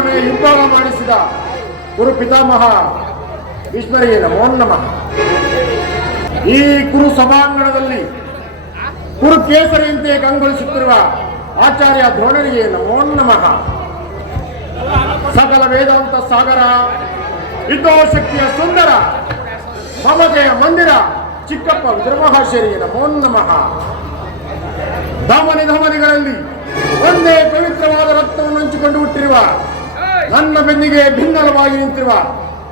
ಧರ್ಮವನ್ನೇ ಇಬ್ಬಾಗ ಮಾಡಿಸಿದ ಗುರು ಪಿತಾಮಹ ಭೀಷ್ಮರಿಗೆ ನಮೋ ನಮಃ. ಈ ಕುರು ಸಭಾಂಗಣದಲ್ಲಿ ಕುರು ಕೇಸರಿಯಂತೆ ಕಂಗೊಳಿಸುತ್ತಿರುವ ಆಚಾರ್ಯ ದ್ರೋಣರಿಗೆ ನಮೋ ನಮಃ. ಸಕಲ ವೇದಾಂತ ಸಾಗರ, ವಿದ್ವಾಶಕ್ತಿಯ ಸುಂದರ, ಮಮತೆಯ ಮಂದಿರ ಚಿಕ್ಕಪ್ಪ ವಿದ್ರಮಹಾಶಯರಿಗೆ ನಮೋ ನಮಃ. ಧಮನಿ ಧಮನಿಗಳಲ್ಲಿ ಒಂದೇ ಪವಿತ್ರವಾದ ರಕ್ತವನ್ನು ಹಂಚಿಕೊಂಡು ಹುಟ್ಟಿರುವ ನನ್ನ ಬೆನ್ನಿಗೆ ಭಿನ್ನಲವಾಗಿ ನಿಂತಿರುವ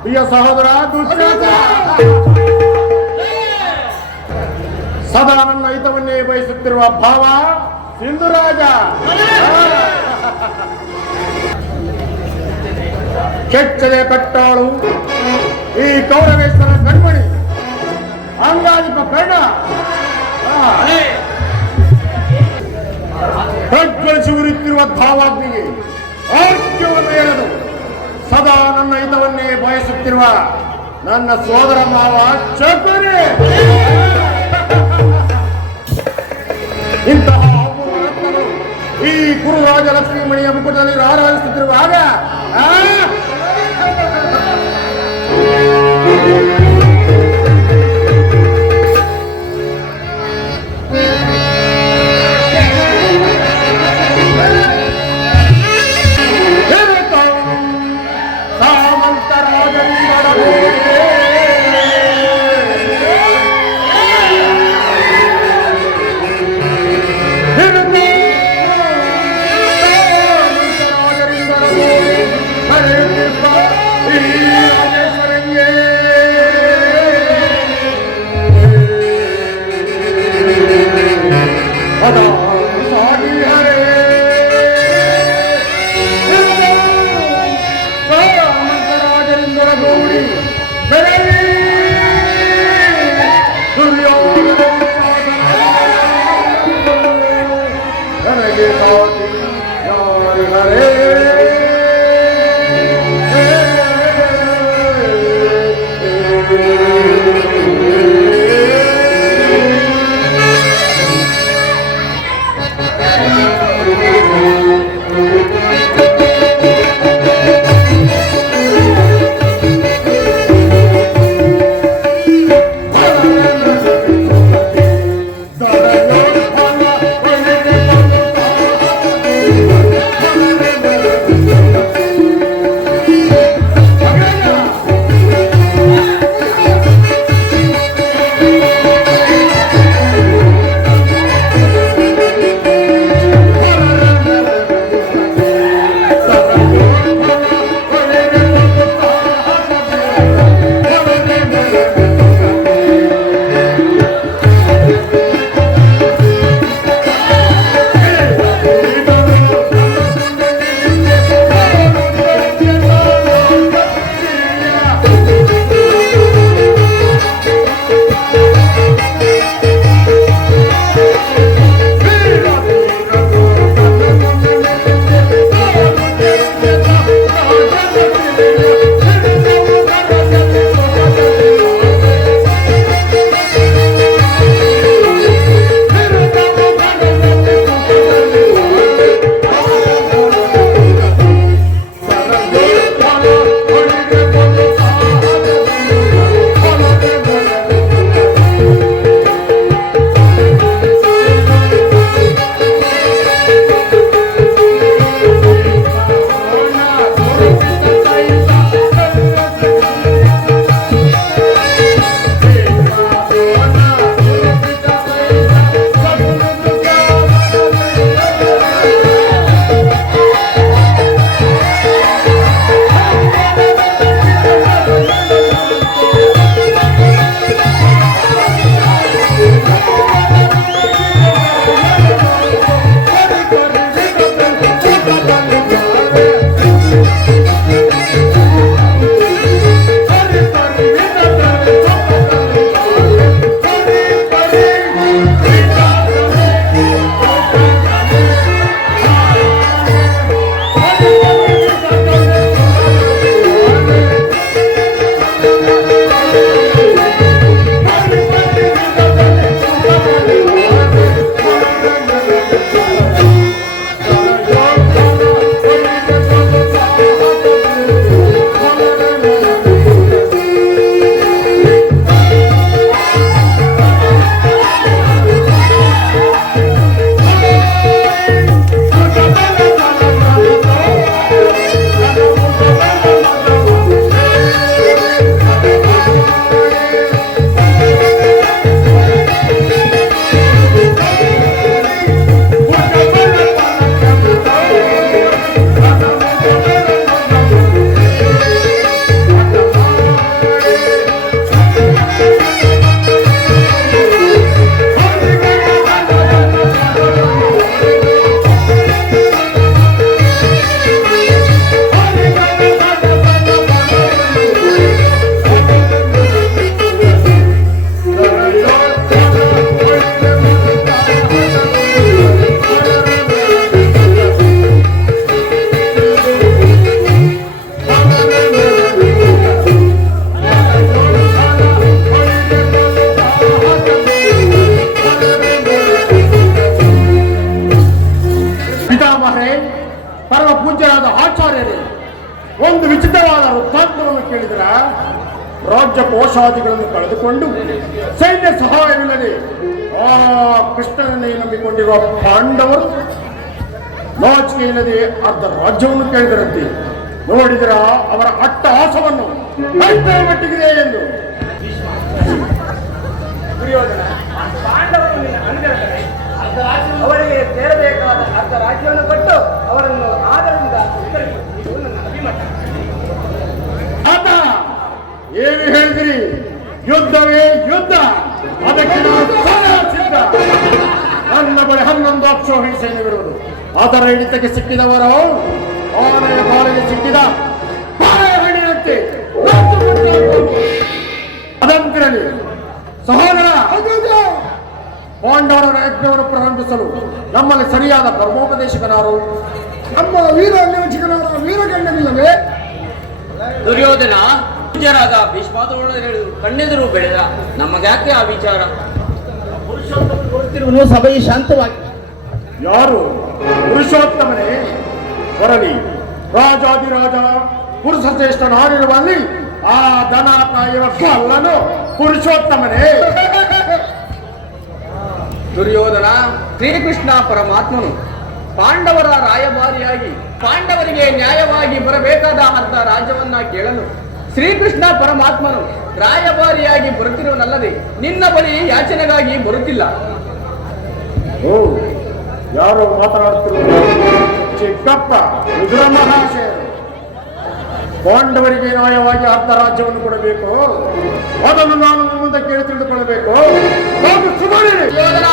ಪ್ರಿಯ ಸಹೋದರ ದುಶ್ಯಾಸನ, ಸದಾ ನನ್ನ ಹಿತವನ್ನೇ ಬಯಸುತ್ತಿರುವ ಭಾವ ಸಿಂಧುರಾಜ, ಕೆಚ್ಚದೆ ಕಟ್ಟಾಳು ಈ ಕೌರವೇಶ್ವರ ಕಣ್ಮಣಿ ಅಂಗಾಲಿಪ ಕರ್ಣ, ಪ್ರಜ್ವಲಿಸಿ ಉರಿಯುತ್ತಿರುವ ಧಾವಾಗ್ನಿಗೆ ಆರ್ಕ್ಯವನ್ನು ಎಳೆದು ಸದಾ ನನ್ನ ಹಿತವನ್ನೇ ಬಯಸುತ್ತಿರುವ ನನ್ನ ಸೋದರ ಮಾವ ಚಕರಿ. ಇಂತಹ ರತ್ನಗಳು ಈ ಗುರುರಾಜ ಲಕ್ಷ್ಮೀಮಣಿಯ ಮುಖದಲ್ಲಿ ರಾರಾಜಿಸುತ್ತಿರುವಾಗ ಒಂದು ವಿಚಿತ್ರವಾದ ವೃತ್ತಾಂತವನ್ನು ಕೇಳಿದ್ರ ರಾಜ್ಯ ಕೋಶಾದಿಗಳನ್ನು ಕಳೆದುಕೊಂಡು ಸೈನ್ಯ ಸಹಾಯವಿಲ್ಲದೆ ಆ ಕೃಷ್ಣನನ್ನೇ ನಂಬಿಕೊಂಡಿರುವ ಪಾಂಡವರು ನಾಚಿಕೆ ಇಲ್ಲದೆ ಅರ್ಧ ರಾಜ್ಯವನ್ನು ಕೇಳಿದರಂತೆ. ನೋಡಿದರ ಅವರ ಅಟ್ಟಹಾಸವನ್ನು ಮಟ್ಟಿಗಿದೆ ಎಂದು. ದುರ್ಯೋಧನ ಪಾಂಡವರು ಅವರಿಗೆ ಸೇರಬೇಕಾದ ಅರ್ಧ ರಾಜ್ಯವನ್ನು ಕೊಟ್ಟು ಅವರನ್ನು ಆದರದಿಂದ ಉತ್ತರಿಸುವುದು ನನ್ನ ಅಭಿಮತ. ಆತ ಏನು ಹೇಳಿದಿರಿ? ಯುದ್ಧವೇ ಯುದ್ಧ, ಅದಕ್ಕೆ ನಾವು ಸಿದ್ಧ. ನನ್ನ ಬಳಿ 11 ಅಕ್ಷೋಹಿಣಿ ಸೈನ್ಯವಿರುವುದು. ಅದರ ಹಿಡಿತಕ್ಕೆ ಸಿಕ್ಕಿದವರು ಆನೆಯ ಬಾಲಿಗೆ ಸಿಕ್ಕಿದ ಬಾಳೆಹಣ್ಣಿನಂತೆ ಅದಂತಿರಲಿ. ಸಹೋದರ, ಪಾಂಡವರ ಯಜ್ಞವನ್ನು ಪ್ರಾರಂಭಿಸಲು ನಮ್ಮಲ್ಲಿ ಸರಿಯಾದ ಧರ್ಮೋಪದೇಶಕನಾರು, ನಮ್ಮ ವೀರ ಅನ್ವೇಷಕನಾದ ವೀರಗಂಡನಿಲ್ಲವೇ? ದುರ್ಯೋಧನ ವಿಚಾರದ ಭೀಷ್ಮಾದೊಡನೆ ಕಣ್ಣೆದುರು ಬೆಳೆದ ನಮಗ್ಯಾಕೆ ಆ ವಿಚಾರ? ಪುರುಷೋತ್ತಮನು ಸಭೆಯು ಶಾಂತವಾಗಿ. ಯಾರು? ಪುರುಷೋತ್ತಮನೇ ಬರಲಿ. ರಾಜಾದಿರಾಜ ಪುರುಷ ಶ್ರೇಷ್ಠ ನಾನಿರುವಲ್ಲಿ ಆ ದನ ಕಾಯುವ ಕಲ್ಲನು ಪುರುಷೋತ್ತಮನೇ. ದುರ್ಯೋಧನ, ಶ್ರೀಕೃಷ್ಣ ಪರಮಾತ್ಮನು ಪಾಂಡವರ ರಾಯಭಾರಿಯಾಗಿ ಪಾಂಡವರಿಗೆ ನ್ಯಾಯವಾಗಿ ಬರಬೇಕಾದ ಅರ್ಧ ರಾಜ್ಯವನ್ನ ಕೇಳಲು ಶ್ರೀಕೃಷ್ಣ ಪರಮಾತ್ಮನು ರಾಯಭಾರಿಯಾಗಿ ಬರುತ್ತಿರುವನಲ್ಲದೆ ನಿನ್ನ ಬಳಿ ಯಾಚನೆಗಾಗಿ ಬರುತ್ತಿಲ್ಲ. ಓ, ಯಾರೋ ಮಾತನಾಡುತ್ತಿರುವ ಚಿಕ್ಕಪ್ಪ ರುದ್ರ ಮಹಾಶಯರು. ಪಾಂಡವರಿಗೆ ನ್ಯಾಯವಾಗಿ ಅರ್ಧ ರಾಜ್ಯವನ್ನು ಕೊಡಬೇಕು, ಅದನ್ನು ನಾನು ಮುಂದೆ ಕೇಳಿ ತಿಳಿದುಕೊಳ್ಳಬೇಕು. ದುರ್ಯೋಧನ,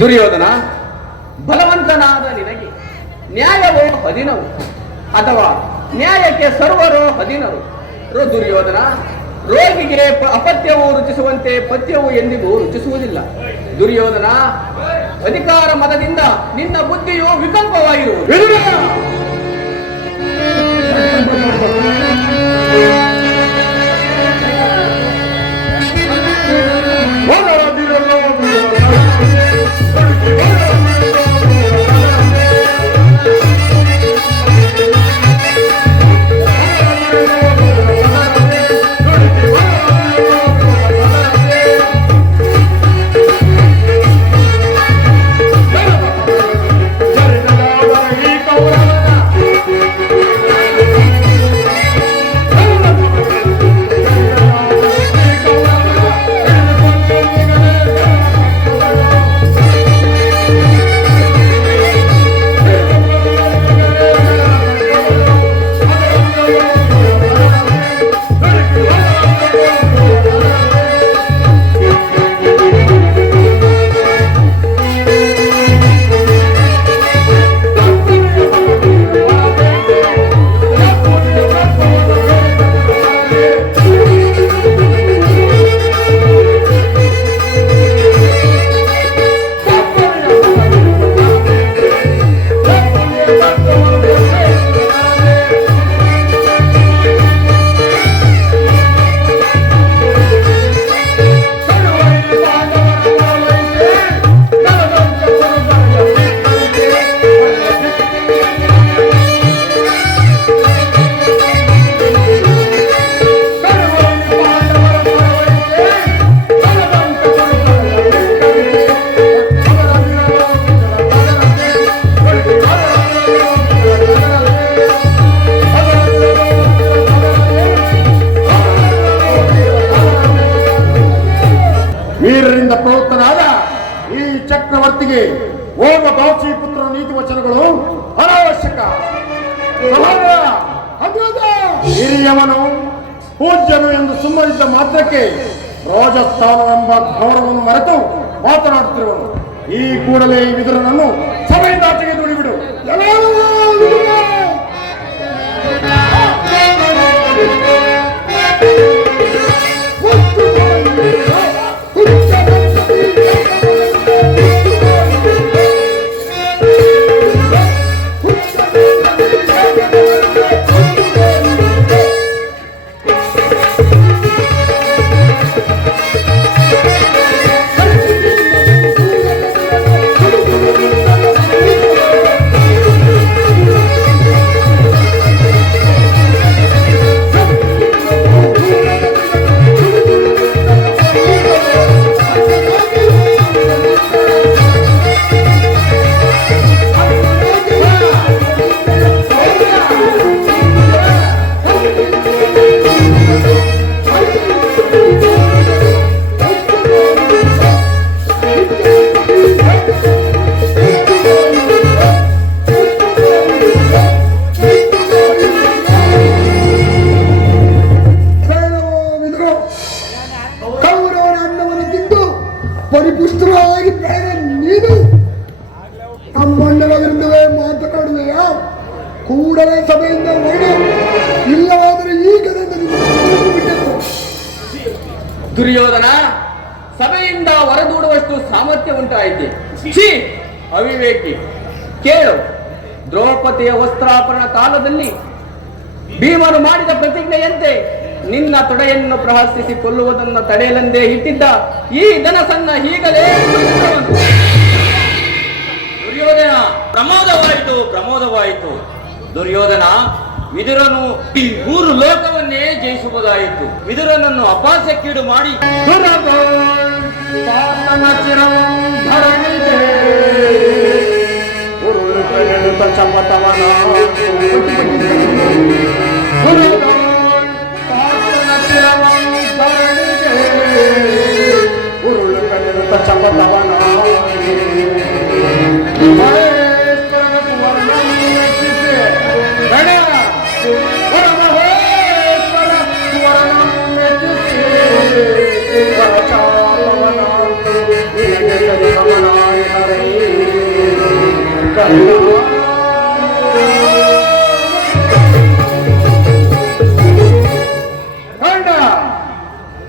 ದುರ್ಯೋಧನ, ಬಲವಂತನಾದ ನಿನಗೆ ನ್ಯಾಯವೋ ಅಧೀನವು ಅಥವಾ ನ್ಯಾಯಕ್ಕೆ ಸರ್ವರೋ ಅಧೀನರು? ದುರ್ಯೋಧನ, ರೋಗಿಗೆ ಅಪತ್ಯವು ರುಚಿಸುವಂತೆ ಪಥ್ಯವು ಎಂದಿಗೂ ರುಚಿಸುವುದಿಲ್ಲ. ದುರ್ಯೋಧನ, ಅಧಿಕಾರ ಮತದಿಂದ ನಿನ್ನ ಬುದ್ಧಿಯು ವಿಕಲ್ಪವಾಗಿರುವುದು. ಈ ಕೌರವ ಓರ್ವ ದಾಸಿ ಪುತ್ರನ ನೀತಿ ವಚನಗಳು ಅನಾವಶ್ಯಕ. ಹಿರಿಯವನು ಪೂಜ್ಯನು ಎಂದು ಸುಮ್ಮನಿದ್ದ ಮಾತ್ರಕ್ಕೆ ರಾಜಸ್ಥಾನವೆಂಬ ಗೌರವವನ್ನು ಮರೆತು ಮಾತನಾಡುತ್ತಿರುವನು. ಈ ಕೂಡಲೇ ಈ ವಿದುರನನ್ನು ಸಭೆಯಿಂದ ಆಚೆಗೆ ದೂಡಿಬಿಡು. ಪರಿಪುಷ್ಟರಾಗಿ ಬೇರೆ ನೀನು ನಮ್ಮಣ್ಣನ ವಿರುದ್ಧವೇ ಮಾತನಾಡುವೆಯ? ಕೂಡಲೇ ಸಭೆಯಿಂದ ಹೊರಡು, ಇಲ್ಲವಾದರೆ ಈಗದಿಂದ ಬಿಟ್ಟರು. ದುರ್ಯೋಧನ, ಸಭೆಯಿಂದ ಹೊರದೂಡುವಷ್ಟು ಸಾಮರ್ಥ್ಯ ಉಂಟಾಯಿತೆ. ಛೀ, ಅವಿವೇಕಿ! ಕೇಳು, ದ್ರೌಪದಿಯ ವಸ್ತ್ರಾಪರಣ ಕಾಲದಲ್ಲಿ ಭೀಮನು ಮಾಡಿದ ಪ್ರತಿಜ್ಞೆಯಂತೆ ನಿನ್ನ ತೊಡೆಯನ್ನು ಪ್ರಹಸಿಸಿ ಕೊಲ್ಲುವುದನ್ನು ತಡೆಯಲೆಂದೇ ಇಟ್ಟಿದ್ದ ಈ ಧನಸನ್ನ ಈಗಲೇ ದುರ್ಯೋಧನ, ಪ್ರಮೋದವಾಯಿತು. ದುರ್ಯೋಧನ, ವಿದುರನು ಈ 3 ಲೋಕವನ್ನೇ ಜಯಿಸುವುದಾಯಿತು. ವಿದುರನನ್ನು ಅಪಾಸ್ಯಕ್ಕೀಡು ಮಾಡಿ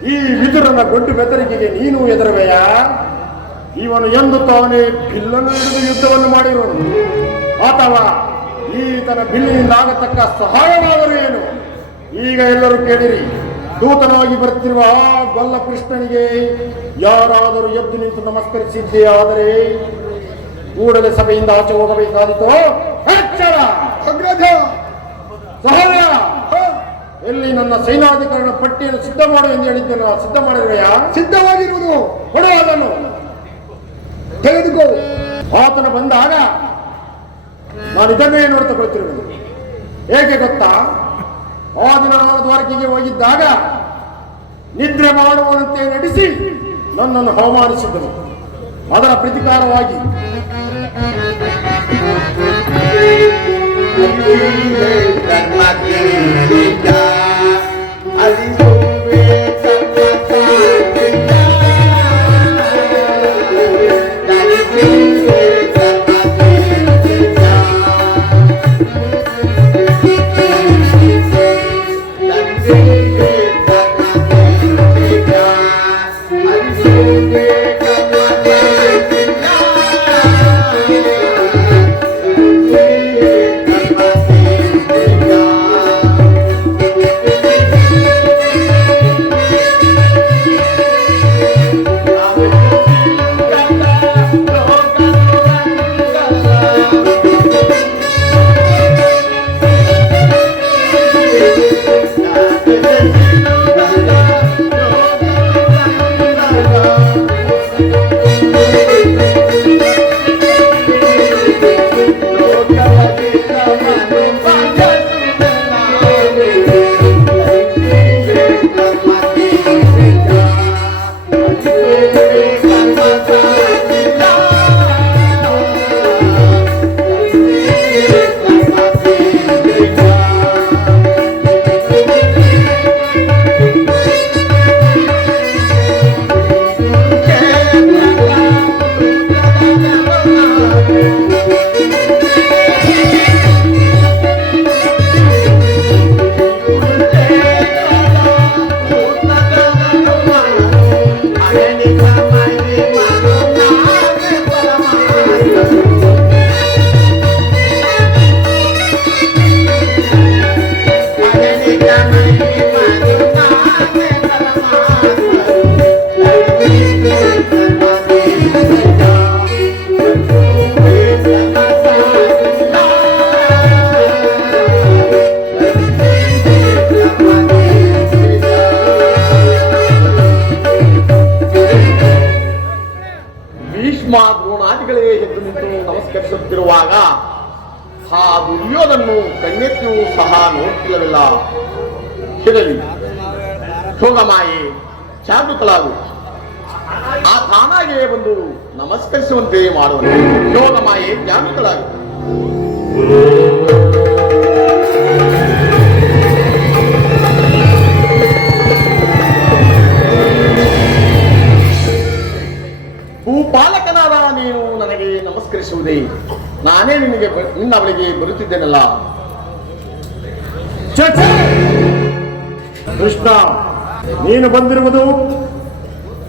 ಈ ವಿದುರನ ಗೊಡ್ಡು ಬೆದರಿಕೆಗೆ ನೀನು ಎದುರುವೆಯ? ಇವನು ಎಂದು ತಾನೇ ಬಿಲ್ಲನ್ನು ಹಿಡಿದು ಯುದ್ಧವನ್ನು ಮಾಡಿರುವನು, ಅಥವಾ ಈತನ ಬಿಲ್ಲಿನಿಂದ ಆಗತಕ್ಕ ಸಹಾಯವಾದರೂ ಏನು? ಈಗ ಎಲ್ಲರೂ ಕೇಳಿರಿ. ದೂತನಾಗಿ ಬರುತ್ತಿರುವ ಆ ಬಲ್ಲ ಕೃಷ್ಣನಿಗೆ ಯಾರಾದರೂ ಎದ್ದು ನಿಂತು ನಮಸ್ಕರಿಸಿದ್ದೇ ಆದರೆ ಕೂಡಲೇ ಸಭೆಯಿಂದ ಆಚೆ ಹೋಗಬೇಕಾದಿತೋ? ಎಚ್ಚರ! ಸಹೋದರ, ಎಲ್ಲಿ ನನ್ನ ಸೈನಾಧಿಕರಣ ಪಟ್ಟಿಯನ್ನು ಸಿದ್ಧ ಮಾಡು ಎಂದು ಹೇಳಿದ್ದೇನೆ, ಸಿದ್ಧ ಮಾಡಿರುವೆಯಾ? ಸಿದ್ಧವಾಗಿರುವುದು. ಕೊಡು ಅದನ್ನು, ತೆಗೆದುಕೋ. ಆತನ ಬಂದಾಗ ನಾನು ಇದನ್ನೇ ನೋಡ್ತಾ ಕೊಡ್ತಿರುವುದು. ಹೇಗೆ ಗೊತ್ತಾ? ಆ ದಿನ ನಾನು ದ್ವಾರಕೆಗೆ ಹೋಗಿದ್ದಾಗ ನಿದ್ರೆ ಮಾಡುವಂತೆ ನಡೆಸಿ ನನ್ನನ್ನು ಅವಮಾನಿಸಿದ್ದರು. ಅದರ ಪ್ರತಿಕಾರವಾಗಿ ನಿಂತು ನಮಸ್ಕರಿಸುತ್ತಿರುವಾಗ ಆ ದುರ್ಯೋಧನನು ಕಣ್ಣೆತ್ತಿಯೂ ಸಹ ನೋಡ್ತಿಲ್ಲವಿಲ್ಲ. ಹಿರಲಿ ಯೋಗಮಾಯೆ ಜಾಗೃತಳಾಗು, ಆ ತಾನಾಗಿಯೇ ಬಂದು ನಮಸ್ಕರಿಸುವಂತೆ ಮಾಡುವನು. ಯೋಗಮಾಯೆ ಜಾಗೃತಳಾಗು. ಭೂಪಾಲಕನಾದ ನೀನು ನನಗೆ ನಮಸ್ಕರಿಸುವುದೇ, ನಾನೇ ನಿನ್ನ ಅವಳಿಗೆ ಬರುತ್ತಿದ್ದೇನಲ್ಲ. ಕೃಷ್ಣ, ನೀನು ಬಂದಿರುವುದು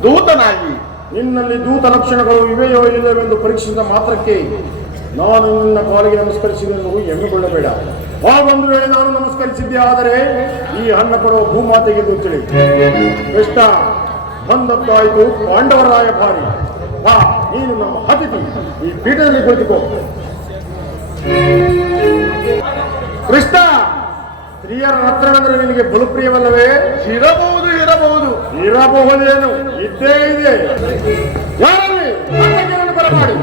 ದೂತನಾಗಿ. ನಿನ್ನಲ್ಲಿ ದೂತ ಲಕ್ಷಣಗಳು ಇವೆಯೋ ಇಲ್ಲವೆಂದು ಪರೀಕ್ಷಿಸಿದ ಮಾತ್ರಕ್ಕೆ ನಾನು ನಿನ್ನ ಕಾಲಿಗೆ ನಮಸ್ಕರಿಸಿದೆಂದು ಹೆಮ್ಮೆಗೊಳ್ಳಬೇಡ. ಆ ಒಂದು ವೇಳೆ ನಾನು ನಮಸ್ಕರಿಸಿದ್ದೆ ಆದರೆ ಈ ಹಣ್ಣ ಕೊಡುವ ಭೂಮಾತೆಗೆ ತಿಳಿ. ಕೃಷ್ಣ, ಬಂದದ್ದಾಯಿತು ಪಾಂಡವರ ರಾಯಭಾರಿ. ಬಾ, ನೀನು ನಮ್ಮ ಅತಿಥಿ, ಈ ಪೀಠದಲ್ಲಿ ಕುಳಿತುಕೋ. ಕೃಷ್ಣ, ಸ್ತ್ರೀಯರ ರತ್ನ ಅಂದ್ರೆ ನಿನಗೆ ಬಲುಪ್ರಿಯವಲ್ಲವೇ? ಇರಬಹುದೇನು, ಇದ್ದೇ ಇದೆ. ಯಾರಲ್ಲಿ ಬರಮಾಡಿ.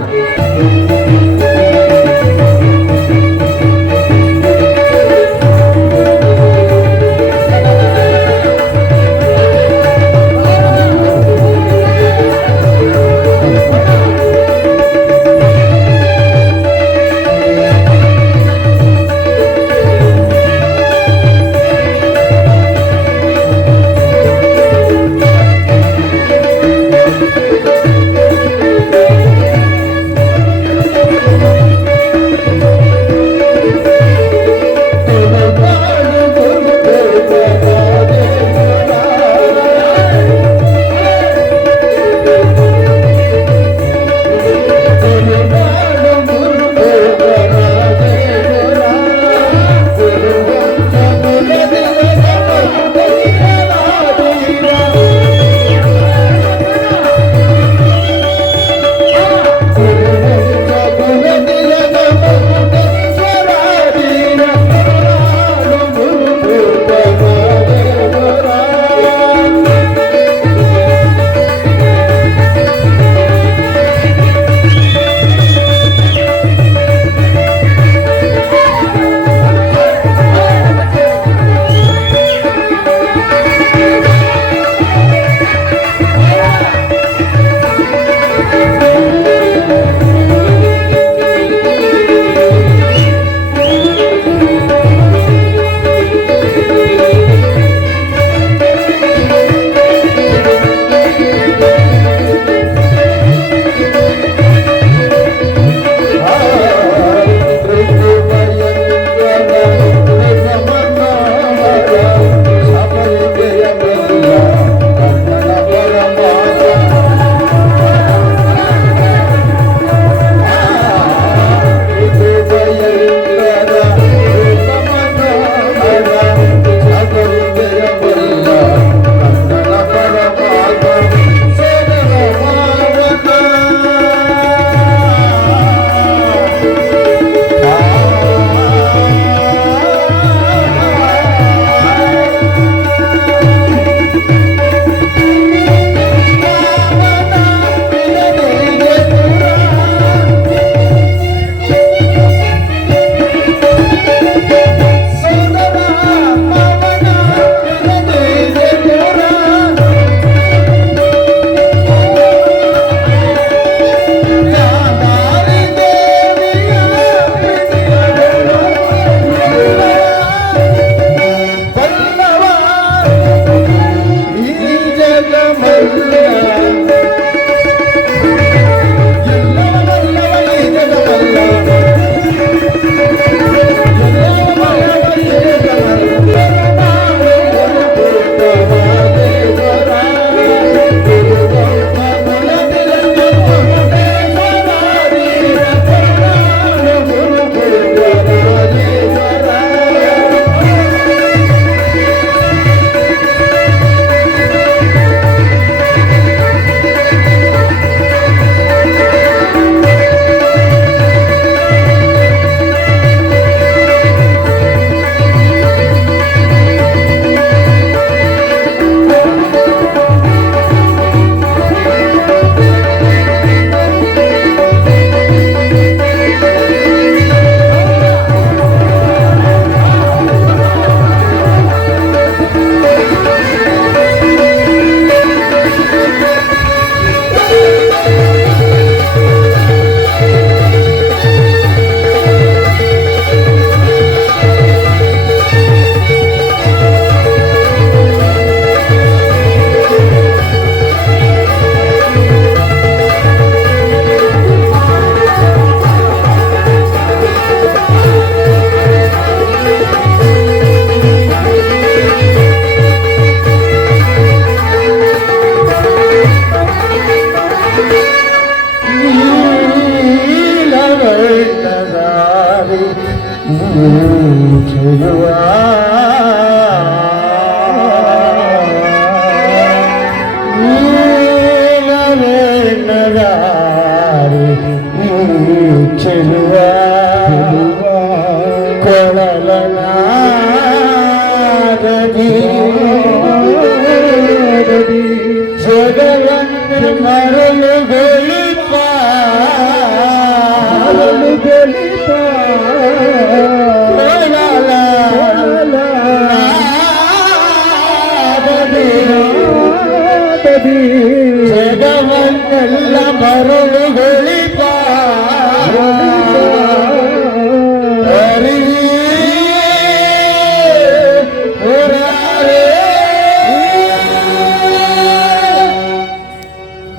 ಜಗವನ್ನೆಲ್ಲ ಮರಳುಗಳಿಪ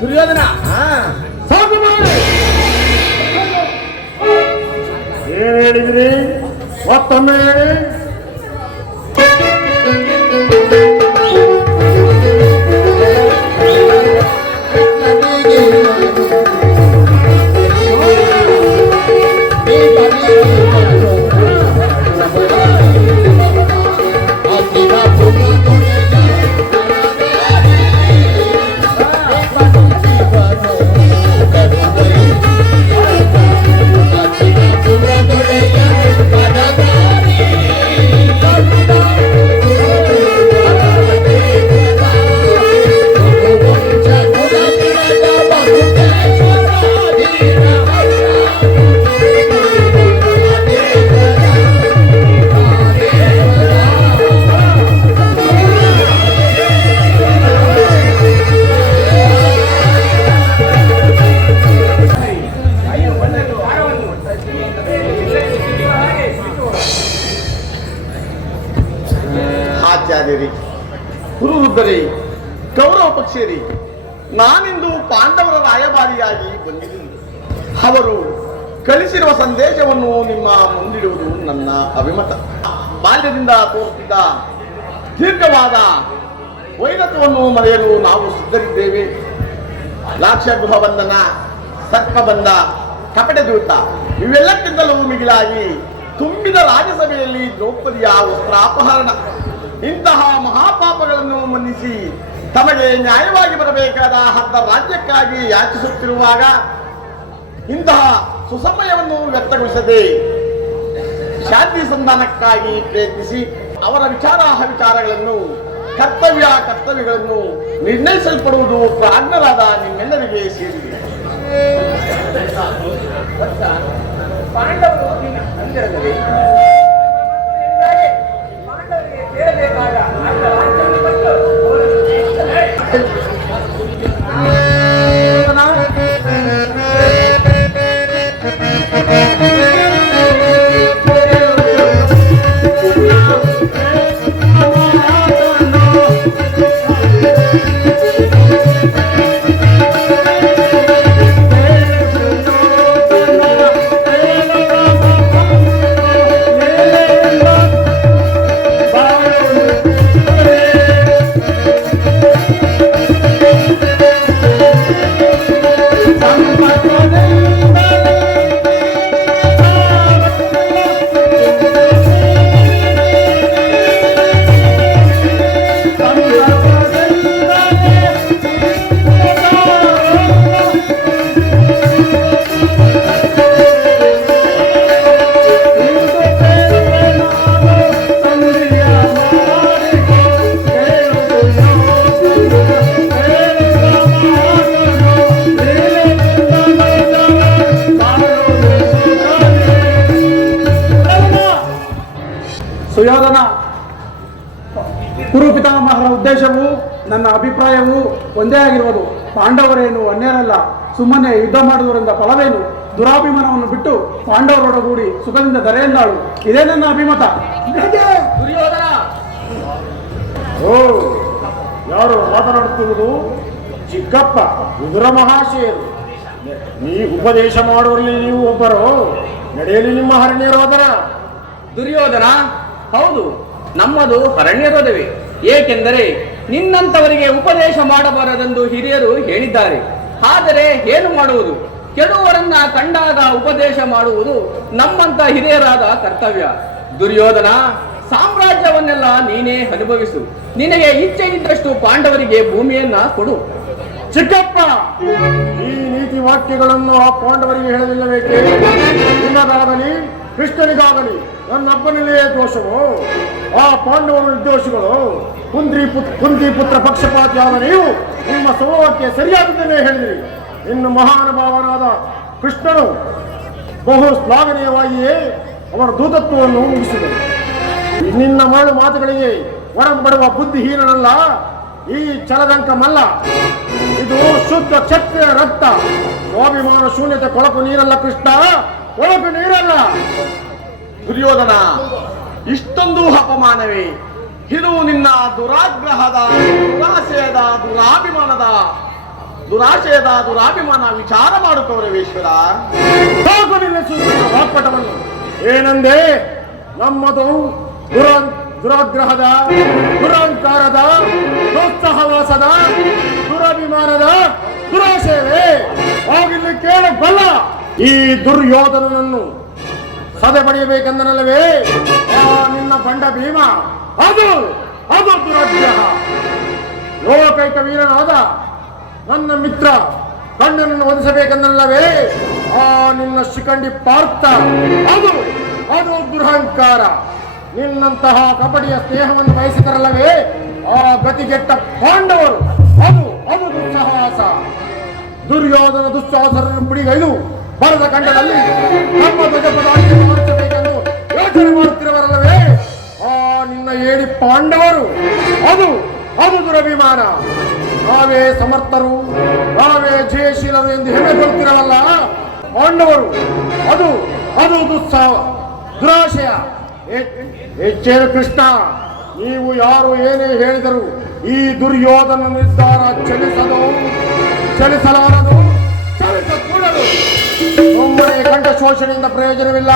ದುರ್ಯೋಧನ, ಸಾಕು ಮಾಡಿ. ಏನ್ ಹೇಳಿದ್ರಿ? ಮತ್ತೊಮ್ಮೆ ಹೇಳಿ. ಆಚಾರ್ಯರಿ, ಕುರುವೃದ್ಧರೇ, ಕೌರವ ಪಕ್ಷೇರಿ, ನಾನಿಂದು ಪಾಂಡವರ ರಾಯಭಾರಿಯಾಗಿ ಬಂದಿದ್ದೀನಿ. ಅವರು ಕಳಿಸಿರುವ ಸಂದೇಶವನ್ನು ನಿಮ್ಮ ಮುಂದಿಡುವುದು ನನ್ನ ಅಭಿಮತ. ಬಾಲ್ಯದಿಂದ ತೋರುತ್ತಿದ್ದ ದೀರ್ಘವಾದ ವೈರತ್ವವನ್ನು ಮರೆಯಲು ನಾವು ಸಿದ್ಧರಿದ್ದೇವೆ. ಲಾಕ್ಷಗೃಹ ಬಂಧನ, ಸರ್ಪಬಂಧ, ಕಪಟ ದೂತ ಇವೆಲ್ಲಕ್ಕಿಂತಲೂ ಮಿಗಿಲಾಗಿ ತುಂಬಿದ ರಾಜ್ಯಸಭೆಯಲ್ಲಿ ದ್ರೌಪದಿಯ ವಸ್ತ್ರಾಪಹರಣ, ಇಂತಹ ಮಹಾಪಾಪಗಳನ್ನು ಮನ್ನಿಸಿ ತಮಗೆ ನ್ಯಾಯವಾಗಿ ಬರಬೇಕಾದ ಅರ್ಧ ರಾಜ್ಯಕ್ಕಾಗಿ ಯಾಚಿಸುತ್ತಿರುವಾಗ ಇಂತಹ ಸುಸಮಯವನ್ನು ವ್ಯಕ್ತಗೊಳಿಸದೆ ಶಾಂತಿ ಸಂಧಾನಕ್ಕಾಗಿ ಪ್ರಯತ್ನಿಸಿ ಅವರ ವಿಚಾರಗಳನ್ನು ಕರ್ತವ್ಯಗಳನ್ನು ನಿರ್ಣಯಿಸಲ್ಪಡುವುದು ಪ್ರಾಜ್ಞರಾದ ನಿಮ್ಮೆಲ್ಲರಿಗೆ ಸೇರಿದೆ. ಪಾಂಡವರು ನಿನ್ನ ತಂದಿರಲಿ. ಪಾಂಡವರಿಗೆ ಸೇರಬೇಕಾದ ಅರ್ಧ ರಾಜ್ಯವನ್ನು ಕೊಟ್ಟು ಅವರನ್ನು ಸುಯೋಧನ, ಕುರು ಪಿತಾಮಹರ ಉದ್ದೇಶವು ನನ್ನ ಅಭಿಪ್ರಾಯವು ಒಂದೇ ಆಗಿರುವುದು. ಪಾಂಡವರೇನು ಅನ್ಯರಲ್ಲ, ಸುಮ್ಮನೆ ಯುದ್ಧ ಮಾಡುವುದರಿಂದ ಫಲವೇನು? ದುರಾಭಿಮಾನವನ್ನು ಬಿಟ್ಟು ಪಾಂಡವರೊಡಗೂಡಿ ಸುಖದಿಂದ ದರೆಯಲ್ಲಾಳು. ಇದೇ ನನ್ನ ಅಭಿಮತ. ದುರ್ಯೋಧನ, ಓ, ಯಾರು ಮಾತನಾಡುತ್ತಿರುವುದು? ಚಿಕ್ಕಪ್ಪ, ವಿದುರ ಮಹಾಶಯರು. ನೀ ಉಪದೇಶ ಮಾಡುವಲ್ಲಿ ನೀವು ಒಬ್ಬರು, ನಡೆಯಲಿ ನಿಮ್ಮ ಹರಣ್ಯರೋಧನ. ದುರ್ಯೋಧನ, ಹೌದು, ನಮ್ಮದು ಹರಣ್ಯರೋಧವೇ. ಏಕೆಂದರೆ ನಿನ್ನಂತವರಿಗೆ ಉಪದೇಶ ಮಾಡಬಾರದೆಂದು ಹಿರಿಯರು ಹೇಳಿದ್ದಾರೆ. ಆದರೆ ಏನು ಮಾಡುವುದು? ಕೆಡುವರನ್ನ ಕಂಡಾಗ ಉಪದೇಶ ಮಾಡುವುದು ನಮ್ಮಂತ ಹಿರಿಯರಾದ ಕರ್ತವ್ಯ. ದುರ್ಯೋಧನ, ಸಾಮ್ರಾಜ್ಯವನ್ನೆಲ್ಲ ನೀನೇ ಅನುಭವಿಸು. ನಿನಗೆ ಇಚ್ಛೆ ಇದ್ದಷ್ಟು ಪಾಂಡವರಿಗೆ ಭೂಮಿಯನ್ನ ಕೊಡು. ಚಿಕ್ಕಪ್ಪ, ಈ ನೀತಿ ವಾಕ್ಯಗಳನ್ನು ಆ ಪಾಂಡವರಿಗೆ ಹೇಳಲಿಲ್ಲಬೇಕೆ? ನಿನ್ನದಾಗಲಿ ಕೃಷ್ಣನಿಗಾಗಲಿ ನನ್ನಬ್ಬನಲ್ಲೇ ದೋಷವು. ಆ ಪಾಂಡವರು ನಿರ್ದೋಷಿಗಳು. ಕುಂತಿ ಪುತ್ರ ಪಕ್ಷಪಾತಿಯಾದ ನೀವು ನಿಮ್ಮ ಸ್ವಭಾವಕ್ಕೆ ಸರಿಯಾದದನ್ನೇ ಹೇಳಿದಿರಿ. ಇನ್ನು ಮಹಾನುಭಾವನಾದ ಕೃಷ್ಣನು ಬಹು ಶ್ಲಾಘನೀಯವಾಗಿಯೇ ಅವರ ದೂತತ್ವವನ್ನು ಮುಗಿಸಿದರು. ನಿನ್ನ ಮರಳು ಮಾತುಗಳಿಗೆ ಒಡಂಬಡುವ ಬುದ್ಧಿಹೀನನಲ್ಲ, ಈ ಛಲದಂಕಮಲ್ಲ. ಇದು ಶುದ್ಧ ಕ್ಷತ್ರಿಯ ರಕ್ತ. ಸ್ವಾಭಿಮಾನ ಶೂನ್ಯತೆ ಕೊಳಕು ನೀರಲ್ಲ ಕೃಷ್ಣ, ಕೊಳಕು ನೀರಲ್ಲ. ದುರ್ಯೋಧನ, ಇಷ್ಟೊಂದು ಅಪಮಾನವೇ? ಇದು ನಿನ್ನ ದುರಾಗ್ರಹದ, ದುರಾಶಯದ ದುರಾಭಿಮಾನ ವಿಚಾರ ಮಾಡು ಕೌರವೇಶ್ವರ. ವಾಕ್ಪಟವನ್ನು ಏನಂದೆ? ನಮ್ಮದು ದುರಾಗ್ರಹದ, ದುರಹಂಕಾರದ, ಪ್ರೋತ್ಸಾಹವಾಸದ, ದುರಭಿಮಾನದ ದುರಾಶಯವೇ? ಹೋಗಿಲ್ಲಿ ಕೇಳಬಲ್ಲ. ಈ ದುರ್ಯೋಧನನನ್ನು ಸದೆ ಪಡೆಯಬೇಕೆಂದನಲ್ಲವೇ ಆ ನಿನ್ನ ಬಂಡ ಭೀಮ? ಅದು ದುರಾಗ್ರಹ. ಲೋಕೈಕ ವೀರನಾದ ನನ್ನ ಮಿತ್ರ ಕಣ್ಣನನ್ನು ವಧಿಸಬೇಕೆಂದಲ್ಲವೇ ಆ ನಿನ್ನ ಶಿಖಂಡಿ ಪಾರ್ಥ? ಅದು ದುರಹಂಕಾರ. ನಿನ್ನಂತಹ ಕಪಟಿಯ ಸ್ನೇಹವನ್ನು ಬಯಸಿದರಲ್ಲವೇ ಆ ಗತಿಗೆಟ್ಟ ಪಾಂಡವರು? ಅದು ದುಸ್ಸಾಹಸ. ದುರ್ಯೋಧನ ದುಸ್ಸಾಹಸರನ್ನು ಬಿಡಿಗೈದು ಬರದ ಖಂಡದಲ್ಲಿ ನಮ್ಮ ಧ್ವಜಪದಾರ್ಥವನ್ನು ಮಾಡಿಸಬೇಕೆಂದು ಯೋಚನೆ ಮಾಡುತ್ತಿರುವರಲ್ಲವೇ ಆ ನಿನ್ನ ಏಡಿ ಪಾಂಡವರು? ಅದು ದುರಭಿಮಾನ. ನಾವೇ ಸಮರ್ಥರು, ನಾವೇ ಜಯಶೀಲರು ಎಂದು ಹೆಮ್ಮೆ ಕೊಡುತ್ತಿರವಲ್ಲ ಪಾಂಡವರು. ಅದು ದುರಾಶಯ. ಹೆಚ್ಚೇನು ಕೃಷ್ಣ, ನೀವು ಯಾರು ಏನೇ ಹೇಳಿದರು ಈ ದುರ್ಯೋಧನ ನಿರ್ಧಾರ ಚಲಿಸಲಾರದು, ಚಲಿಸಕೂಡದು. ಒಮ್ಮೆ ಕಂಠ ಶೋಷಣೆಯಿಂದ ಪ್ರಯೋಜನವಿಲ್ಲ.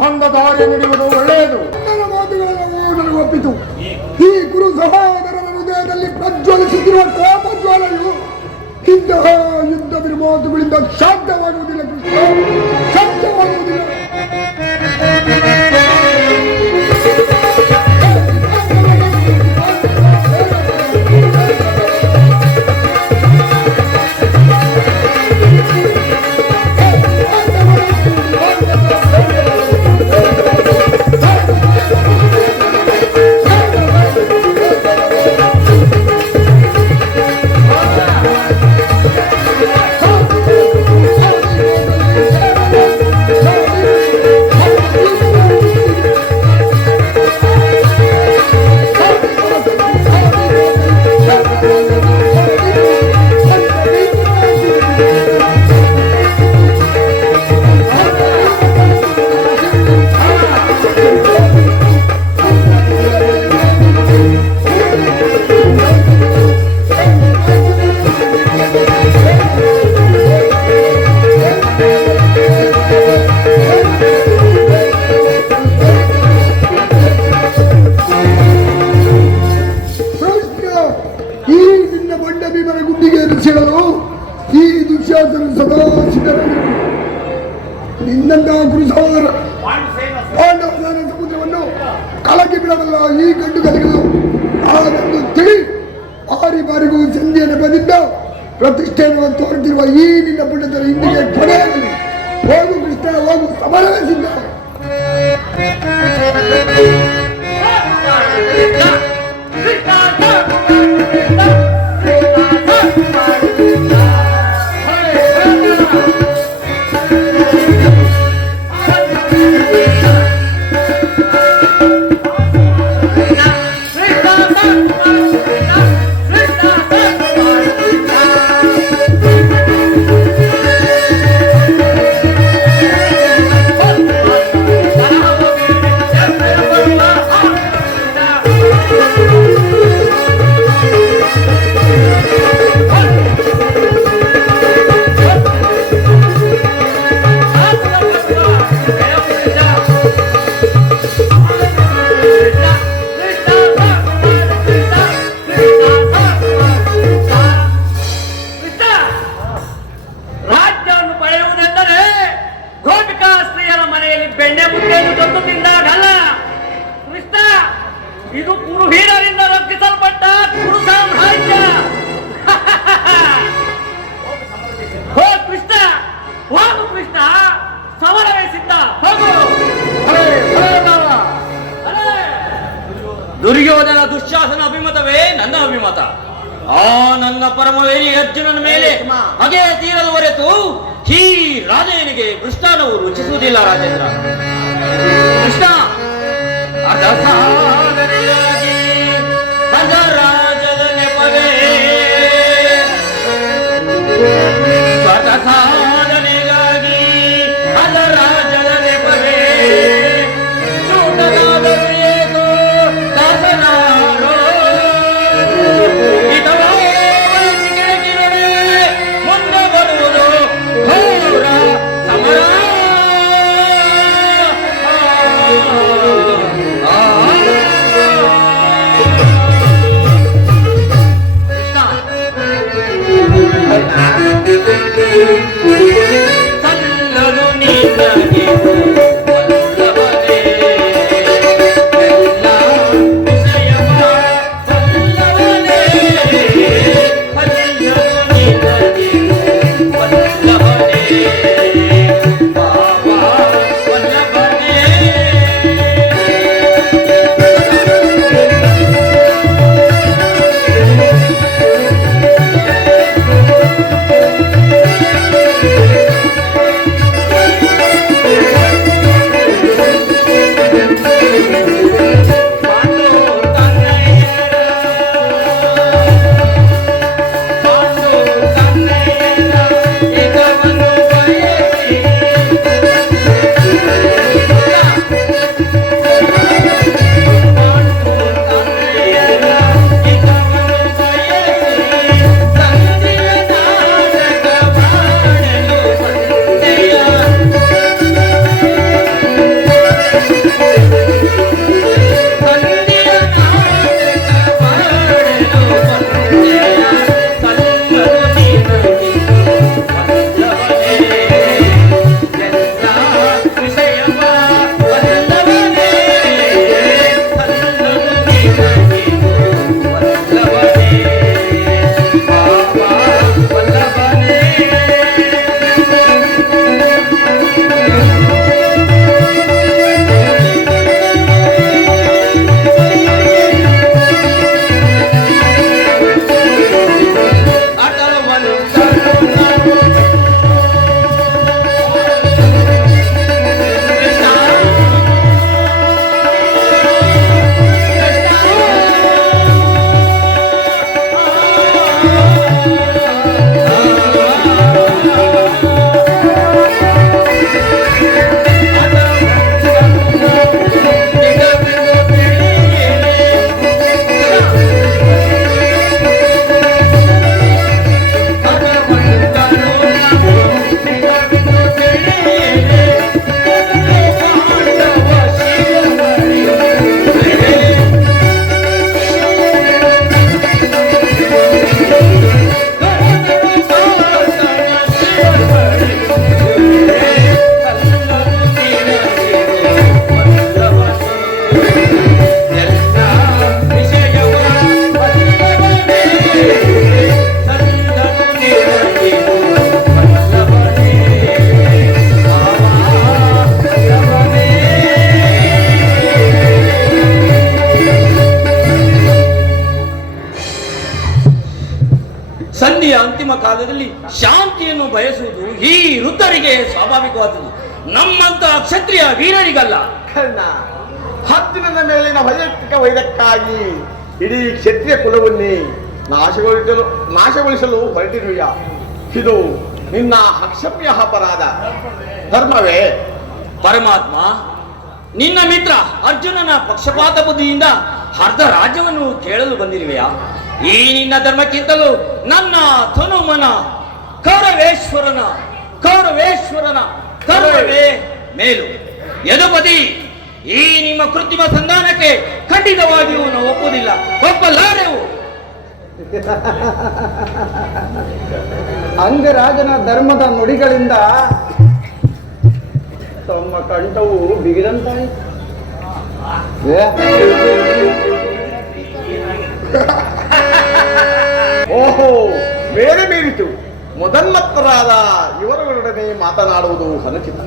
ಬಂದ ದಾರಿ ನಡೆಯುವುದು ಒಳ್ಳೆಯದು. ನನ್ನ ಮಾತುಗಳನ್ನು ನನಗೆ ಒಪ್ಪಿತು. ಈ ಗುರು ಸಹೋದರನ ಹೃದಯದಲ್ಲಿ ಪ್ರಜ್ವಲಿಸುತ್ತಿರುವ ಕೋಪ ಜ್ವಾಲೆಯು ಇಂತಹ ಯುದ್ಧ ಮಾತುಗಳಿಂದ ಶಾಂತವಾಗುವುದಿಲ್ಲ ಕೃಷ್ಣ, ಶಾಂತವಾಗುವುದಿಲ್ಲ. ನಿನ್ನಂತಹ ಗುರು ಸಹೋದರ ಪಾಂಡವನ ಸಮುದ್ರವನ್ನು ಕಳಕಿ ಬಿಡಬಲ್ಲ ಈ ಗಂಡು ಗಲಿಗಳು ನಾನೆಂದು ತಿಳಿ ಬಾರಿಗೂ ಸಂಜೆಯ ನೆಪದಿಂದ ಪ್ರತಿಷ್ಠೆಯನ್ನು ತೋರುತ್ತಿರುವ ಈ ನಿನ್ನ ಪುಣ್ಯದ ಹಿಂದಿಗೆ ಕೊನೆಯಾಗಲಿ. ಹೋಗು ಕೃಷ್ಣ, ಹೋಗು, ಸಮರವೇ ಸಿದ್ಧ. ಬೆಣ್ಣೆ ಮುದ್ದೆಯನ್ನು ತಂದು ತಿಂದಾಗಲ್ಲ ಕೃಷ್ಣ, ಇದು ಕುರುಹೀರರಿಂದ ರಕ್ಷಿಸಲ್ಪಟ್ಟ ಕುರು ಸಾಮ್ರಾಜ್ಯ. ಹೋ ಕೃಷ್ಣ, ಹೋಗು ಕೃಷ್ಣ, ಸಮರವೇ ಸಿದ್ಧ, ಹೋಗು. ದುರ್ಯೋಧನ ದುಶ್ಯಾಸನ ಅಭಿಮತವೇ ನನ್ನ ಅಭಿಮತ. ಆ ನನ್ನ ಪರಮವೇರಿ ಅರ್ಜುನನ ಮೇಲೆ ಹಾಗೆ ತೀರದ ಹೊರೆತು ಈ ರಾಜನಿಗೆ ಕೃಷ್ಣನವು ರುಚಿಸುವುದಿಲ್ಲ. ರಾಜೇಂದ್ರ ಕೃಷ್ಣ ಅಧಸಾಗರಿಯಾಗಿ ಅಧರಾಜದ ನೆಪವೇ ಸ್ವತಸಾಧನೆಗಾಗಿ ಅಧರಾಜದ ನೆಪವೇ ಸೂಟನಾದರೂ ಏಕೋ ದಾಸನಾರೋ ಮುಂದೆ ಬರುವುದು ಘೋರ ಸಮರ. ಸಲ್ಲದು ನಿನಗೆ ವಲ್ಲಭನೇ, ಎಲ್ಲ ವಿಷಯವ ವಲ್ಲಭನೇ, ಸಲ್ಲದು ನಿನಗೆ ವಲ್ಲಭನೇ, ಬಾಬಾ ವಲ್ಲಭನೇ. ಸಂಧಿಯ ಅಂತಿಮ ಕಾಲದಲ್ಲಿ ಶಾಂತಿಯನ್ನು ಬಯಸುವುದು ಈ ವೃದ್ಧರಿಗೆ ಸ್ವಾಭಾವಿಕವಾದದ್ದು, ನಮ್ಮಂತ ಕ್ಷತ್ರಿಯ ವೀರರಿಗಲ್ಲ. ಕರ್ಣ, ಅರ್ಜುನನ ಮೇಲಿನ ವೈಯಕ್ತಿಕ ವೈರಕ್ಕಾಗಿ ಇಡೀ ಕ್ಷತ್ರಿಯ ಕುಲವನ್ನೇ ನಾಶಗೊಳಿಸಲು ಹೊರಟಿರುವೆಯ. ಇದು ನಿನ್ನ ಅಕ್ಷಮ್ಯ ಅಪರಾಧ. ಧರ್ಮವೇ? ಪರಮಾತ್ಮ, ನಿನ್ನ ಮಿತ್ರ ಅರ್ಜುನನ ಪಕ್ಷಪಾತ ಬುದ್ಧಿಯಿಂದ ಅರ್ಧ ರಾಜ್ಯವನ್ನು ಕೇಳಲು ಬಂದಿರುವೆಯಾ? ಈ ನಿನ್ನ ಧರ್ಮಕ್ಕಿಂತಲೂ ನನ್ನ ತನುಮನ ಕೌರವೇಶ್ವರನ ಧರ್ಮವೇ ಮೇಲು. ಯದುಪತಿ, ಈ ನಿಮ್ಮ ಕೃತ್ರಿಮ ಸಂಧಾನಕ್ಕೆ ಖಂಡಿತವಾಗಿಯೂ ನಾವು ಒಪ್ಪಲಾರೆವು. ಅಂಗರಾಜನ ಧರ್ಮದ ನುಡಿಗಳಿಂದ ತಮ್ಮ ಕಂಠವು ಬಿಗಿದಂತಾಯಿತು. ಓಹೋ, ಬೇರೆ ಮೀರಿತು. ಮೊದನ್ಮತ್ತರಾದ ಇವರುಗಳೊಡನೆ ಮಾತನಾಡುವುದು ಅನುಚಿತ.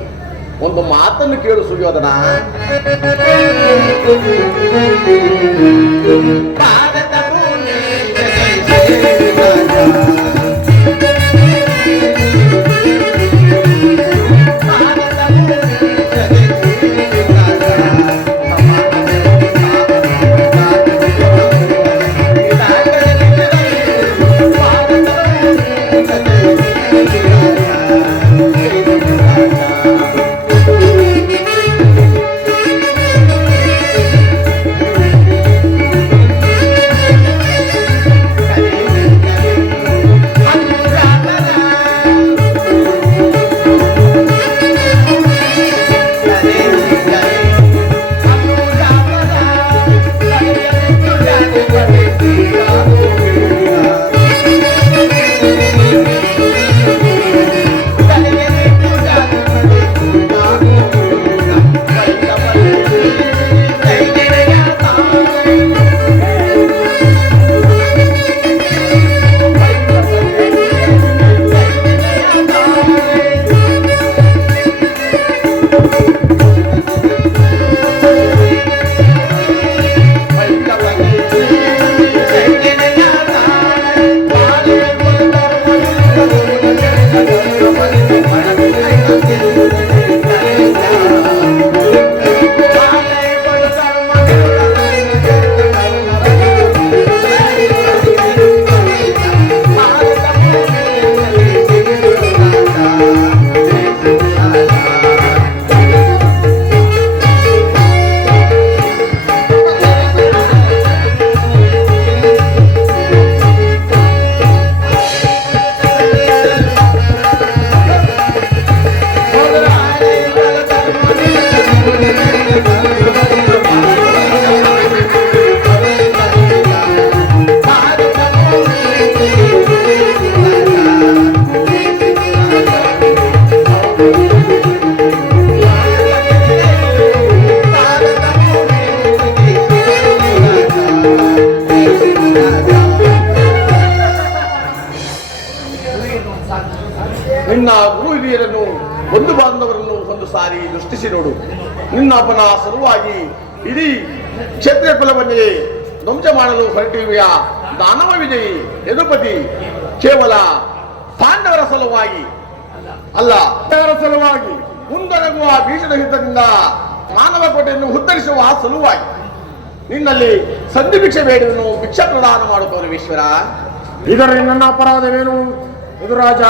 ಒಂದು ಮಾತನ್ನು ಕೇಳು ಸುಯೋಧನ. ಭಾರತ ಭೂಮಿ ನಿನ್ನ ಗುರು ಹಿರಿಯರನ್ನು ಬಂಧು ಬಾಂಧವರನ್ನು ಒಂದು ಸಾರಿ ದೃಷ್ಟಿಸಿ ನೋಡು. ನಿನ್ನಪ್ಪನ ಸಲುವಾಗಿ ಇಡೀ ಕ್ಷತ್ರಿಯ ಕುಲವನ್ನೇ ಧ್ವಂಸ ಮಾಡಲು ಹೊರಟಿವೆಯ ದಾನವ ವಿಜಯಿ ಯದುಪತಿ ಕೇವಲ ಪಾಂಡವರ ಸಲುವಾಗಿ ಅಲ್ಲ, ಸಲುವಾಗಿ ಮುಂದೊರಗುವ ಭೀಷಣ ಯುದ್ಧದಿಂದ ಮಾನವ ಕೋಟೆಯನ್ನು ಉತ್ತರಿಸುವ ಸಲುವಾಗಿ ನಿನ್ನಲ್ಲಿ ಸಂಧಿ ಭಿಕ್ಷೆ ಬೇಡುವನು ಭಿಕ್ಷಾ ಪ್ರದಾನ ಮಾಡುತ್ತವನು ಈಶ್ವರ. ಇದರಲ್ಲಿ ನನ್ನ ಅಪರಾಧವೇನು? ಇದು ರಾಜ,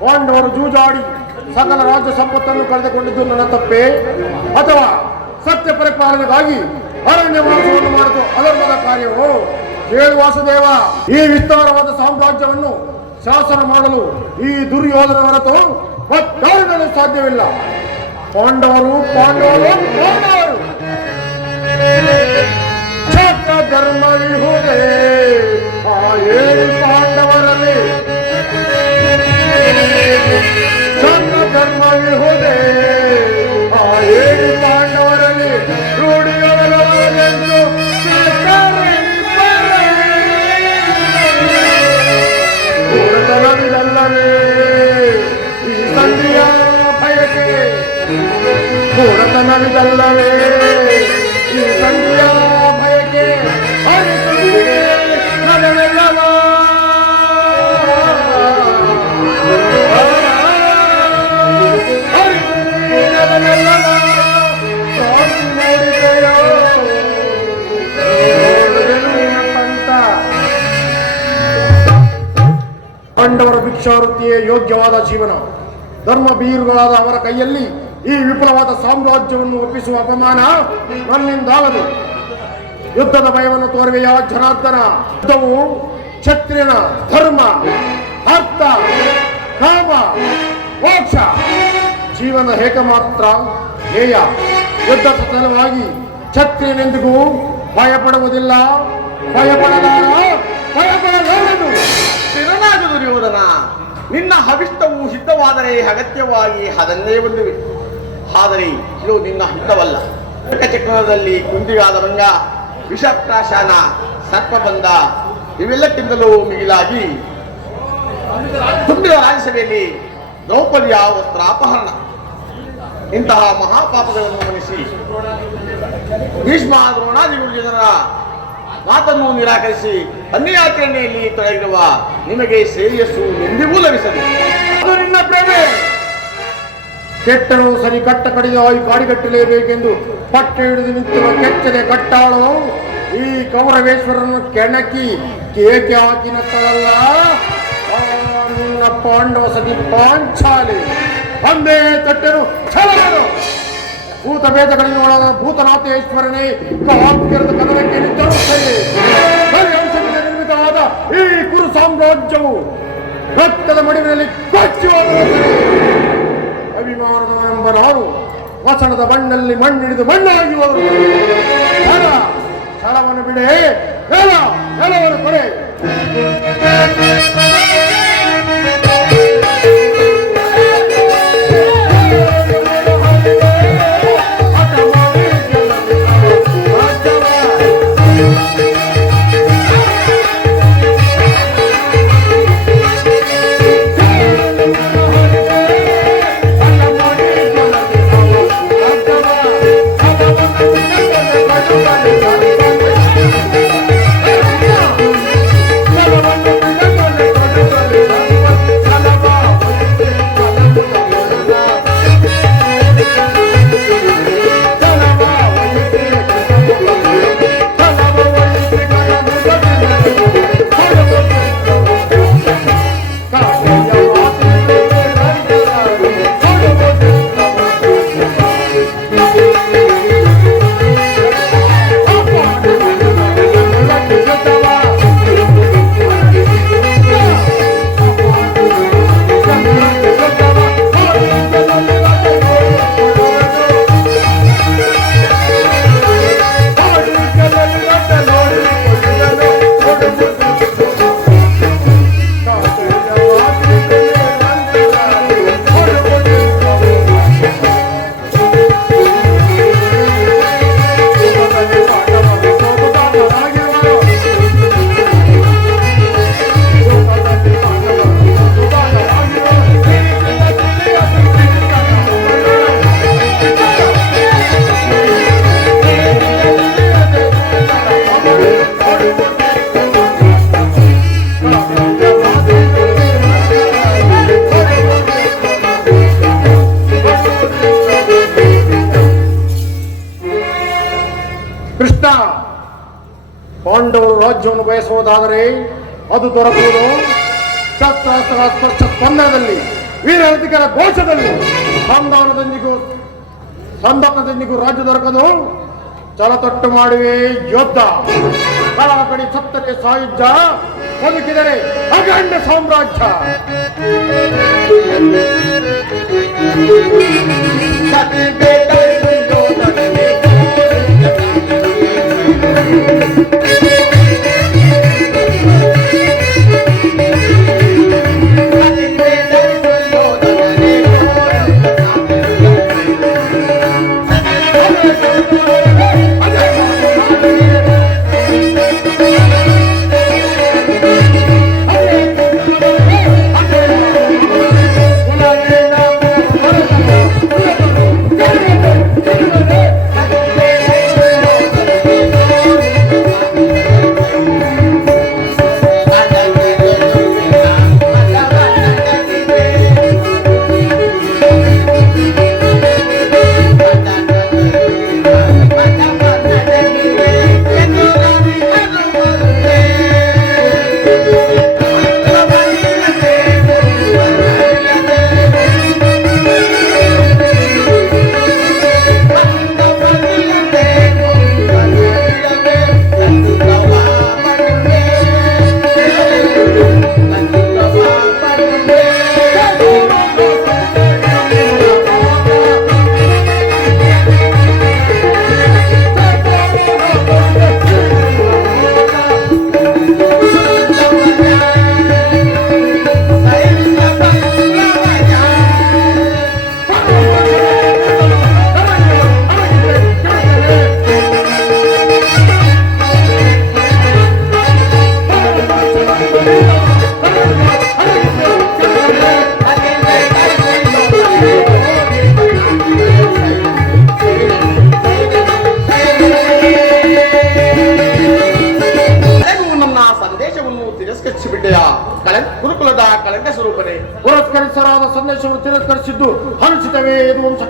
ಪಾಂಡವರು ಜೂಜಾಡಿ ಸಕಲ ರಾಜ್ಯ ಸಂಪತ್ತನ್ನು ಕಳೆದುಕೊಂಡಿದ್ದು ನನ್ನ ತಪ್ಪೇ, ಅಥವಾ ಸತ್ಯ ಪರಿಪಾಲನೆಗಾಗಿ ಅರಣ್ಯ ವಾಸವನ್ನು ಮಾಡಿತು ಅಧರ್ಮದ ಕಾರ್ಯವೋ? ಹೇಳು ವಾಸುದೇವ, ಈ ವಿಸ್ತಾರವಾದ ಸಾಮ್ರಾಜ್ಯವನ್ನು ಶಾಸನ ಮಾಡಲು ಈ ದುರ್ಯೋಧನ ಹೊರತು ಮತ್ತಾರಿಗೂ ಸಾಧ್ಯವಿಲ್ಲ. ಪಾಂಡವರು ಪಾಂಡವರು ಪಾಂಡವರು ಛತ್ರ ಧರ್ಮವಿಹುದೇ ಆ 7 ಪಾಂಡವರಲ್ಲಿ, ಛತ್ರ ಧರ್ಮವಿಹುದೇ ಆ 7 ಪಾಂಡವರಲ್ಲಿ ರೂಢಿಯವರೆಂದು ಕೂಡತನವಿದಲ್ಲವೇ ಈ ಸಂಧಿಯ ಭಯಕ್ಕೆ? ಕೂಡತನವಿದಲ್ಲವೇ ಈ ಸಂಧಿಯ ಭಯಕ್ಕೆ? ಪಾಂಡವರ ಭಿಕ್ಷಾವೃತ್ತಿಯೇ ಯೋಗ್ಯವಾದ ಜೀವನ. ಧರ್ಮ ಬೀರುಗಳಾದ ಅವರ ಕೈಯಲ್ಲಿ ಈ ವಿಫಲವಾದ ಸಾಮ್ರಾಜ್ಯವನ್ನು ಒಪ್ಪಿಸುವ ಅಪಮಾನ ನನ್ನಿಂದಾಗದು. ಯುದ್ಧದ ಭಯವನ್ನು ತೋರುವೆಯ ಜನಾರ್ದನ? ಯುದ್ಧವು ಕ್ಷತ್ರಿಯನ ಧರ್ಮ, ಅರ್ಥ, ಕಾಮ, ಮೋಕ್ಷ, ಜೀವನ ಹೇಕ ಮಾತ್ರ ಧ್ಯೇಯ. ಯುದ್ಧದ ಸಲುವಾಗಿ ಕ್ಷತ್ರಿಯನೆಂದಿಗೂ ಭಯಪಡುವುದಿಲ್ಲ, ಭಯಪಡಲಾರನು. ಸ್ಥಿರನಾದ ದುರ್ಯೋಧನ, ನಿನ್ನ ಅಭಿಷ್ಟವು ಸಿದ್ಧವಾದರೆ ಅಗತ್ಯವಾಗಿ ಅದನ್ನೇ ಹೊಂದಿವೆ. ಆದರೆ ಇದು ನಿನ್ನ ಹಿತವಲ್ಲ. ಚಕ್ರದಲ್ಲಿ ಕುಂದಿಗಾದ ಭಂಗ, ವಿಷಪ್ರಾಶಾನ, ಸರ್ಪಬಂಧ ಇವೆಲ್ಲಕ್ಕಿಂತಲೂ ಮಿಗಿಲಾಗಿ ತುಂಬಿದ ರಾಜ್ಯಸಭೆಯಲ್ಲಿ ದ್ರೌಪದಿಯ ವಸ್ತ್ರಾಪಹರಣ ಇಂತಹ ಮಹಾಪಾಪಗಳನ್ನು ಮನಿಸಿ ಭೀಷ್ಮ ದ್ರೋಣಾದಿಗಳು ಜನರ ಮಾತನ್ನು ನಿರಾಕರಿಸಿ ಅನ್ಯಾಚರಣೆಯಲ್ಲಿ ತೊಡಗಿರುವ ನಿಮಗೆ ಶ್ರೇಯಸ್ಸು ಎಂದಿಗೂ ಲಭಿಸದು. ಅದು ನಿನ್ನ ಪ್ರೇಮೆ. ಕೆಟ್ಟರು ಸರಿ ಕಟ್ಟ ಕಡಿದಾಗಿ ಕಾಡಿಗಟ್ಟಲೇಬೇಕೆಂದು ಪಟ್ಟ ಹಿಡಿದು ನಿಂತಿರುವ ಕೆಚ್ಚದೆ ಕಟ್ಟಾಳು ಈ ಕೌರವೇಶ್ವರನ್ನು ಕೆಣಕಿ ಕೇಕೆ ಹಾಕಿ ನಕ್ಕಳಲ್ಲ. ನಿನ್ನ ಪಾಂಡವ ಸತಿ ಪಾಂಚಾಲಿ ಅಂದೇ ತಟ್ಟರು ಛಲಗಳು ಭೂತ ಭೇದಗಳಿಗೊಳಗ ಭೂತನಾಥೇಶ್ವರನೇ ಕಾವ್ಯರದ ಕದನಕ್ಕೆ ನಿಂತರೂ ಸರಿ. ಹರಿವಂಶದಿಂದ ನಿರ್ಮಿತವಾದ ಈ ಕುರು ಸಾಮ್ರಾಜ್ಯವು ರಕ್ತದ ಮಡಿವಿನಲ್ಲಿ ಕೊಚ್ಚಿ ಹೋದರೂ ಸರಿ. ಅಭಿಮಾನವೆಂಬ ನಾವು ವಸಣದ ಮಣ್ಣಲ್ಲಿ ಮಣ್ಣಿಡಿದು ಮಣ್ಣಾಗಿ ಹೋದರು. ಛಲವನ್ನು ಬಿಡೆ, ನೆಲವನ್ನು ಕೊಡೆ. ಕೃಷ್ಣ, ಪಾಂಡವರು ರಾಜ್ಯವನ್ನು ಬಯಸುವುದಾದರೆ ಅದು ದೊರಕುವುದು ಶಸ್ತ್ರಾಸ್ತ್ರಗಳ ಸ್ಪರ್ಶ ಸ್ಪಂದನದಲ್ಲಿ, ವೀರಧಿಕರ ಘೋಷದಲ್ಲಿ. ಸಂಧಾನದೊಂದಿಗೂ ರಾಜ್ಯ ದೊರಕದು. ಛಲತೊಟ್ಟು ಮಾಡುವೆ ಯೋದ್ಧ, ಕಡಿ ಸತ್ತರೆ ಸಾಯುಜ್ಯ, ಬದುಕಿದರೆ ಅಖಂಡ ಸಾಮ್ರಾಜ್ಯ.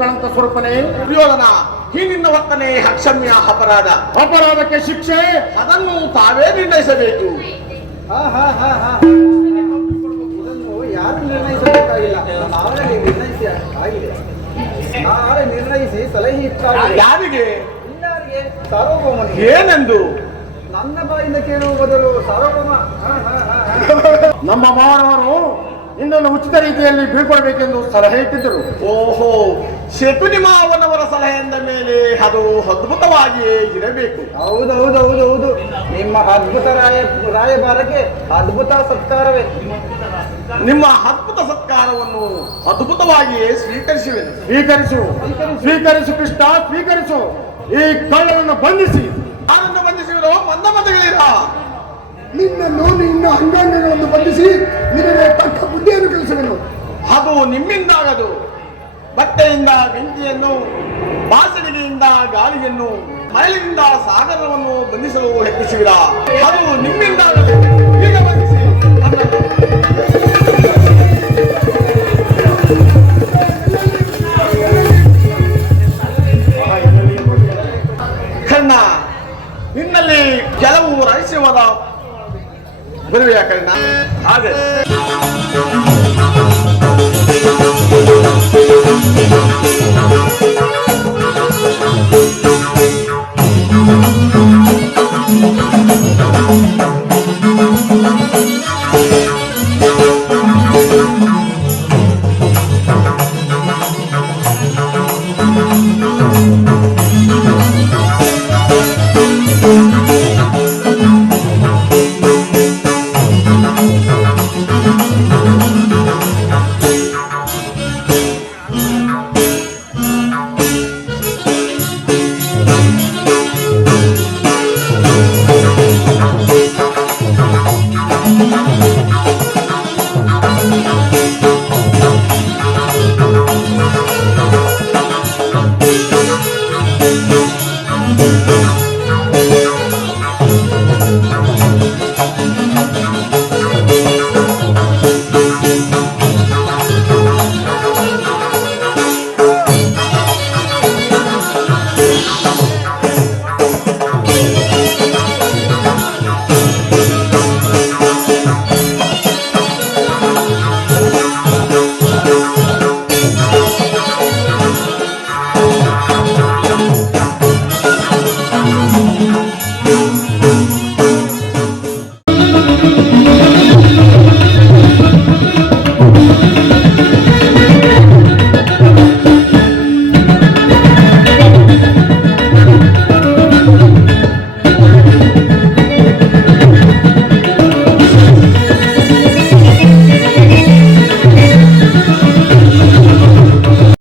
ಕಳಂಕ ಸ್ವರೂಪನೇ. ದುರ್ಯೋಧನ, ಈ ನಿನ್ನ ವರ್ತನೆ ಅಕ್ಷಮ್ಯ ಅಪರಾಧ. ಅಪರಾಧಕ್ಕೆ ಶಿಕ್ಷೆ ಅದನ್ನು ತಾವೇ ನಿರ್ಣಯಿಸಬೇಕು. ಇದನ್ನು ಯಾರು ನಿರ್ಣಯಿಸಬೇಕಾಗಿಲ್ಲ, ನಾವೇ ನಿರ್ಣಯಿಸಿ ಆಗಿದೆ. ನಾವೇ ನಿರ್ಣಯಿಸಿ ಸಲಹೆ ಇಟ್ಟಾಗಿದೆ. ಯಾರಿಗೆ? ಇನ್ನಾರಿಗೆ? ಸಾರ್ವಭೌಮನಿಗೆ. ಏನೆಂದು? ನನ್ನ ಬಾಯಿಂದ ಕೇಳುವ ಬದಲು ಸಾರ್ವಭೌಮ ನಮ್ಮ ಮಾನವರು ಇನ್ನೊಂದು ಉಚಿತ ರೀತಿಯಲ್ಲಿ ಬೀಳ್ಕೊಳ್ಬೇಕೆಂದು ಸಲಹೆ ಇಟ್ಟಿದ್ದರು. ಓಹೋ, ಶಕುನಿ ಮಾವನವರ ಸಲಹೆಯಿಂದ ಮೇಲೆ ಅದು ಅದ್ಭುತವಾಗಿಯೇ ಇರಬೇಕು. ಹೌದು. ನಿಮ್ಮ ಅದ್ಭುತ ರಾಯಭಾರಕ್ಕೆ ಅದ್ಭುತ ಸತ್ಕಾರವೇ. ನಿಮ್ಮ ಅದ್ಭುತ ಸತ್ಕಾರವನ್ನು ಅದ್ಭುತವಾಗಿಯೇ ಸ್ವೀಕರಿಸುವೆನು. ಸ್ವೀಕರಿಸು ಕೃಷ್ಣ, ಸ್ವೀಕರಿಸು. ಈ ಕಳ್ಳನನ್ನು ಬಂಧಿಸಿ. ಅದನ್ನು ಬಂಧಿಸುವಿರೋ ಮಂದಮತಗಳಿರ. ನಿನ್ನನ್ನು ನಿನ್ನ ಅಂಗಾಂಗಗಳನ್ನು ಬಂಧಿಸಿ ನಿನಗೆ ತಕ್ಕ ಬುದ್ಧಿಯನ್ನು ಕಲಿಸುವೆನು. ಅದು ನಿಮ್ಮಿಂದಾಗದು. ಬಟ್ಟೆಯಿಂದ ಬೆಂಕಿಯನ್ನು, ಬಾಸಣಿಗೆಯಿಂದ ಗಾಳಿಯನ್ನು, ಮರಳಿನಿಂದ ಸಾಗರವನ್ನು ಬಂಧಿಸಲು ಯತ್ನಿಸುವಿರಾ? ಅದು ನಿಮ್ಮಿಂದಾಗದು. ಈಗ ಬಂಧಿಸಿ ಕರ್ಣ, ನಿನ್ನಲ್ಲಿ ಕೆಲವು ರಹಸ್ಯವಾದ ಬರುವೆಯ ಕರ್ಣ? ಹಾಗೆ